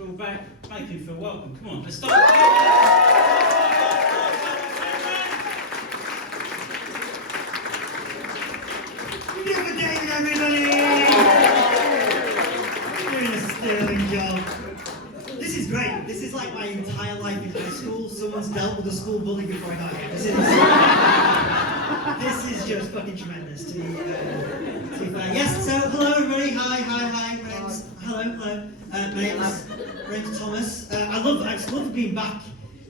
We're all back. Make him feel welcome. Come on, let's start. Give it David, everybody! Doing a sterling job. This is great. This is like my entire life in high school. Someone's dealt with a school bully before I got here. This is just fucking tremendous to be fair. Yes, so hello everybody. Hi. My name's Thomas. I just love being back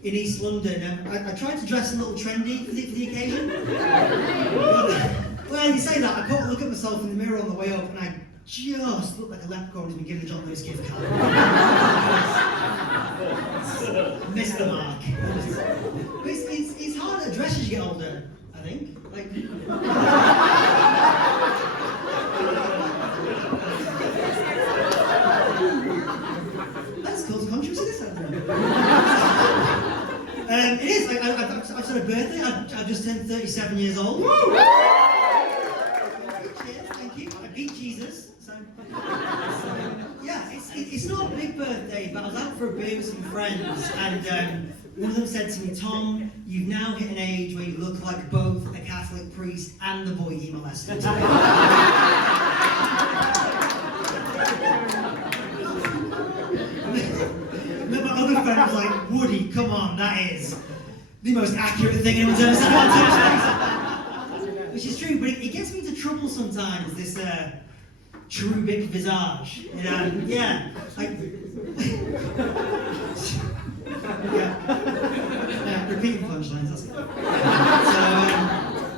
in East London. I tried to dress a little trendy for the occasion. Well, you say that, I caught a look at myself in the mirror on the way up and I just looked like a leprechaun who's been given a John Lewis gift card. Missed the mark. It's hard to dress as you get older, I think. That's caused controversy, this it is. I've just had a birthday. I've just turned 37 years old. Woo! Cheers, thank you. I beat Jesus. So yeah, it's not a big birthday, but I was out for a beer with some friends, and one of them said to me, "Tom, you've now hit an age where you look like both a Catholic priest and the boy he molested." And then my other friend was like, "Woody, come on, that is the most accurate thing anyone's ever said about Tom." Which is true, but it gets me into trouble sometimes, this cherubic visage. Yeah. Repeating punchlines, that's good.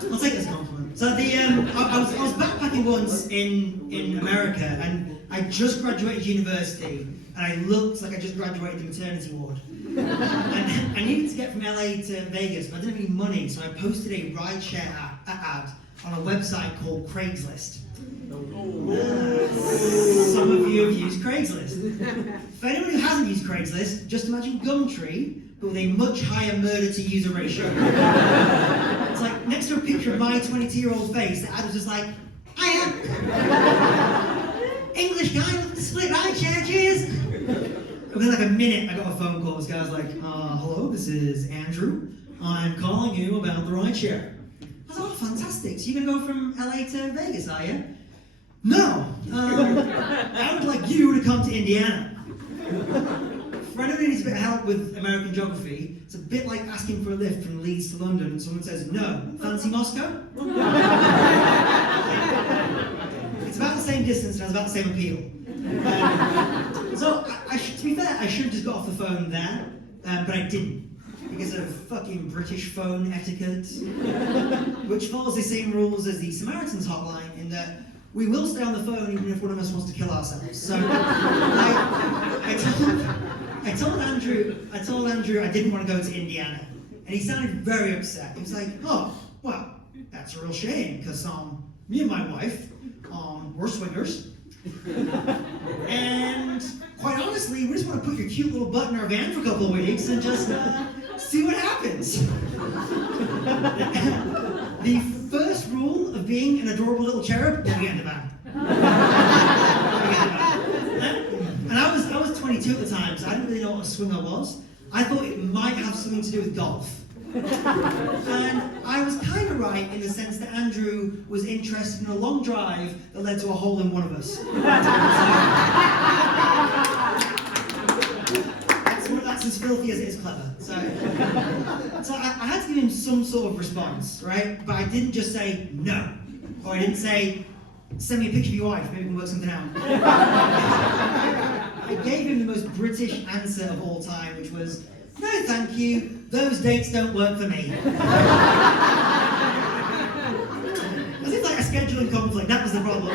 So, I'll take this compliment. So I was backpacking once in America, and I just graduated university, and I looked like I just graduated the maternity ward. And I needed to get from LA to Vegas, but I didn't have any money, so I posted a rideshare ad on a website called Craigslist. Some of you have used Craigslist. For anyone who hasn't used Craigslist, just imagine Gumtree, but with a much higher murder-to-user ratio. It's like, next to a picture of my 22-year-old face, the ad was just like, "Hiya! English guy looking to split rideshare, cheers!" Within like a minute, I got a phone call. This guy was like, "Hello, this is Andrew. I'm calling you about the rideshare." I was like, "Oh, fantastic. So you're going to go from LA to Vegas, are you?" "No. I would like you to come to Indiana." For anyone who needs a bit of help with American geography, it's a bit like asking for a lift from Leeds to London and someone says, "No. Fancy Moscow?" It's about the same distance and has about the same appeal. So, to be fair, I should have just got off the phone there, but I didn't. Because of fucking British phone etiquette, which follows the same rules as the Samaritans hotline, in that we will stay on the phone even if one of us wants to kill ourselves. So I told Andrew I didn't want to go to Indiana, and he sounded very upset. He was like, "Oh, well, that's a real shame, because me and my wife, we're swingers. And quite honestly, we just want to put your cute little butt in our van for a couple of weeks and just see what happens." The first rule of being an adorable little cherub: never get in the van. And I was 22 at the time, so I didn't really know what a swinger was. I thought it might have something to do with golf. And I was kind of right in the sense that Andrew was interested in a long drive that led to a hole in one of us. That's as filthy as it is clever. So I had to give him some sort of response, right? But I didn't just say no, or I didn't say, "Send me a picture of your wife, maybe we can work something out." I gave him the most British answer of all time, which was, "No, thank you. Those dates don't work for me." As if like a scheduling conflict, that was the problem.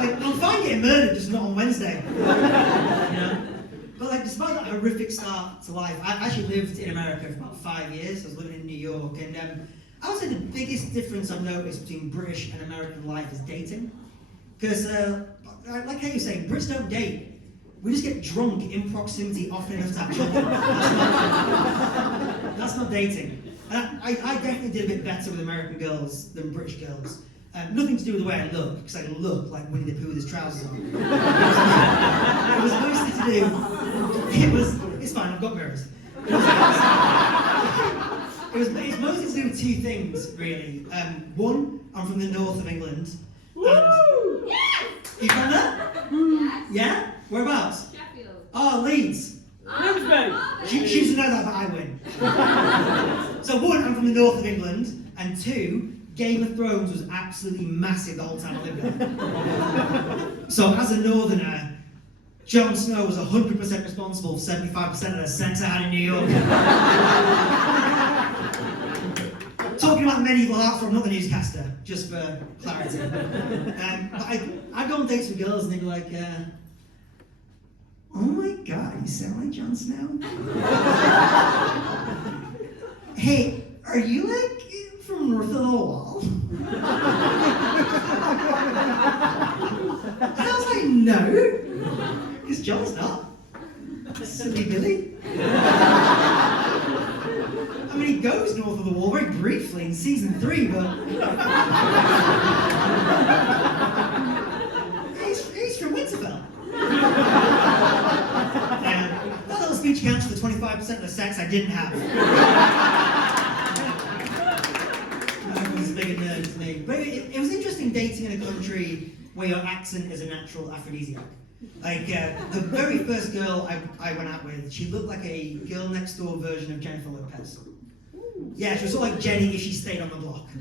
Like, I'm fine getting murdered, just not on Wednesday. You know? But despite that horrific start to life, I actually lived in America for about 5 years. I was living in New York, and I would say the biggest difference I've noticed between British and American life is dating. Because, like how you're saying, Brits don't date. We just get drunk in proximity often enough to have children. That's not dating. And I definitely did a bit better with American girls than British girls. Nothing to do with the way I look, because I look like Winnie the Pooh with his trousers on. It was mostly to do It's fine, I've got mirrors. It's mostly to do with two things, really. One, I'm from the north of England. And you from there? Yeah? Whereabouts? Sheffield. Oh, Leeds. She doesn't know that, but I win. So one, I'm from the north of England, and two, Game of Thrones was absolutely massive the whole time I lived there. So as a northerner, Jon Snow was 100% responsible for 75% of the sex I had in New York. Talking about medieval art from not the newscaster, just for clarity. But I'd go on dates with girls and they'd be like, oh my god, you sound like Jon Snow. Hey, are you like from north of the wall? And I was like, no, because Jon's not. Silly Billy. I mean, he goes north of the wall very briefly in season 3, but he's from Winterfell. That little speech counts for the 25% of the sex I didn't have. That was as big a nerd as me. But it was interesting dating in a country where your accent is a natural aphrodisiac. Like, the very first girl I went out with, she looked like a girl next door version of Jennifer Lopez. Yeah, she was sort of like Jenny if she stayed on the block. She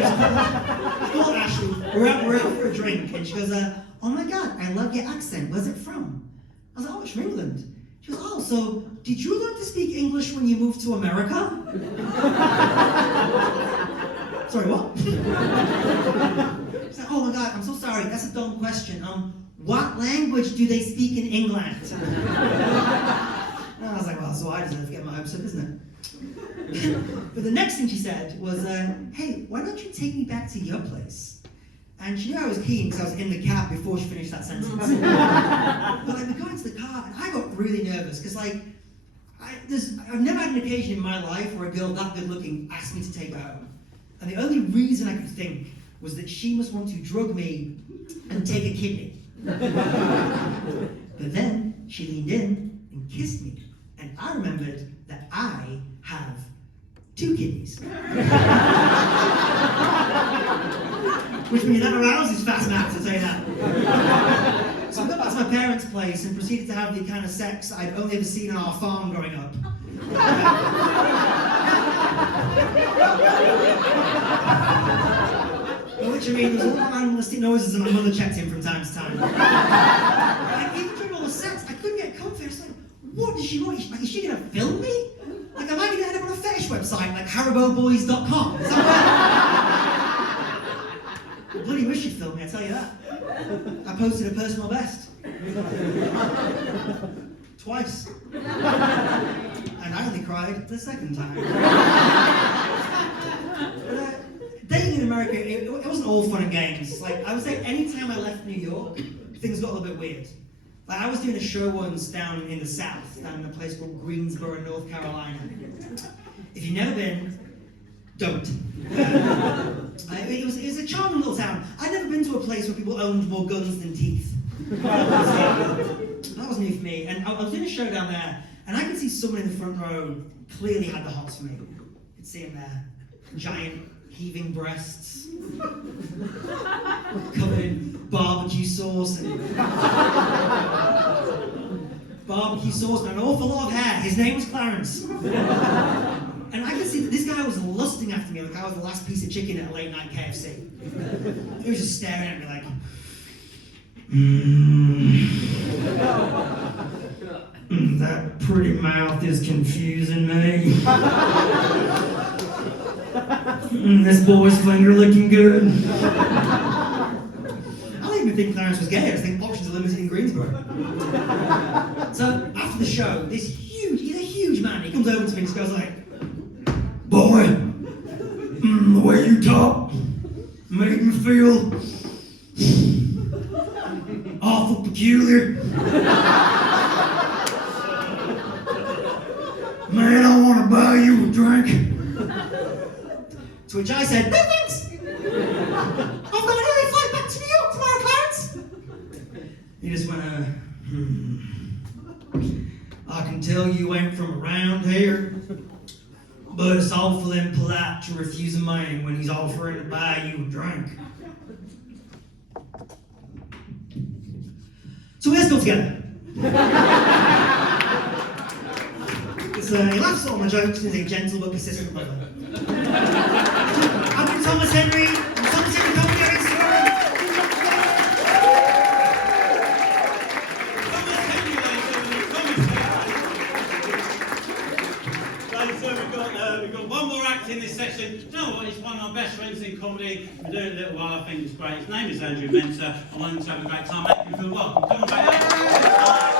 was called Ashley. We're out for a drink, and she goes, oh my god, I love your accent. Where's it from? I was like, oh, it's from England. She goes, oh, so did you learn to speak English when you moved to America? Sorry, what? She's like, oh my god, I'm so sorry, that's a dumb question. What language do they speak in England? And I was like, well, so I deserve to get my hopes up, isn't it? But the next thing she said was, hey, why don't you take me back to your place? And she knew I was keen because I was in the cab before she finished that sentence. But like, we got into the car and I got really nervous because like, I've never had an occasion in my life where a girl that good looking asked me to take her home. And the only reason I could think was that she must want to drug me and take a kidney. But then she leaned in and kissed me. And I remembered that I have 2 kidneys. Which means that arouses fast maths, I'll tell you that. So I got back to my parents' place and proceeded to have the kind of sex I'd only ever seen on our farm growing up. Which I mean, there was a lot of animalistic noises and my mother checked in from time to time. And even during all the sex, I couldn't get comfy. I was like, what does she want? Is she gonna film me? Like, am I gonna end up on a fetish website like hariboboys.com? Is that right? I bloody wish she'd film me, I tell you that. I posted a personal best. Twice. And I only cried the second time. Dating in America, it wasn't all fun and games. Like, I would say any time I left New York, things got a little bit weird. Like, I was doing a show once down in the South, down in a place called Greensboro, North Carolina. If you've never been, don't. It was a charming little town. I'd never been to a place where people owned more guns than teeth. That was new for me. And I was doing a show down there, and I could see someone in the front row clearly had the hots for me. I could see him there. Giant, heaving breasts. Covered in barbecue sauce and an awful lot of hair. His name was Clarence. And I could see that this guy was lusting after me like I was the last piece of chicken at a late night KFC. He was just staring at me like, that pretty mouth is confusing me. This boy's finger looking good. I didn't even think Clarence was gay. I just think options are limited in Greensboro. So after the show, he's a huge man. He comes over to me and just goes like, boy, the way you talk made me feel awful peculiar. Man, I want to buy you a drink. To which I said, no thanks! I've got an early flight back to New York tomorrow, Clarence! He just went, I can tell you ain't from around here, but it's awful impolite to refuse a man when he's offering to buy you a drink. So let's go together. He laughs at all my jokes and he's a gentle but persistent brother. I've been Thomas Henry, I'm Thomas Henry Comedy on Instagram. Thomas Henry, ladies and gentlemen, Thomas Henry. Right, so we've got one more act in this section. You know what? He's one of my best friends in comedy. We're doing it a little while. I think it's great. His name is Andrew Mensah. I want him to have a great time. Make him feel welcome. Come on, baby.